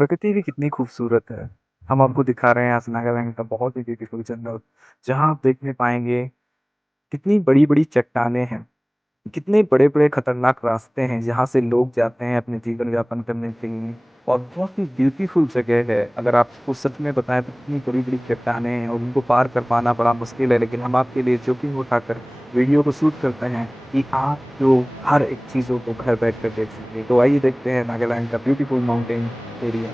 प्रकृति भी कितनी खूबसूरत है। हम आपको दिखा रहे हैं आज नागालैंड का बहुत ही ब्यूटीफुल जंगल, जहाँ आप देखने पाएँगे कितनी बड़ी-बड़ी चट्टानें हैं, कितने बड़े-बड़े खतरनाक रास्ते हैं जहाँ से लोग जाते हैं अपने जीवन यापन करने के लिए और बहुत ही ब्यूटीफुल जगह है। अगर आपको सच में बताएँ तो इतनी बड़ी-बड़ी चट्टानें हैं और उनको पार कर पाना बड़ा मुश्किल है, लेकिन हम आपके लिए जोखिम उठाकर वीडियो को शूट करते हैं कि आप जो हर एक चीज़ों को घर बैठकर देख सकें। तो आइए देखते हैं नागालैंड का ब्यूटीफुल माउंटेन एरिया।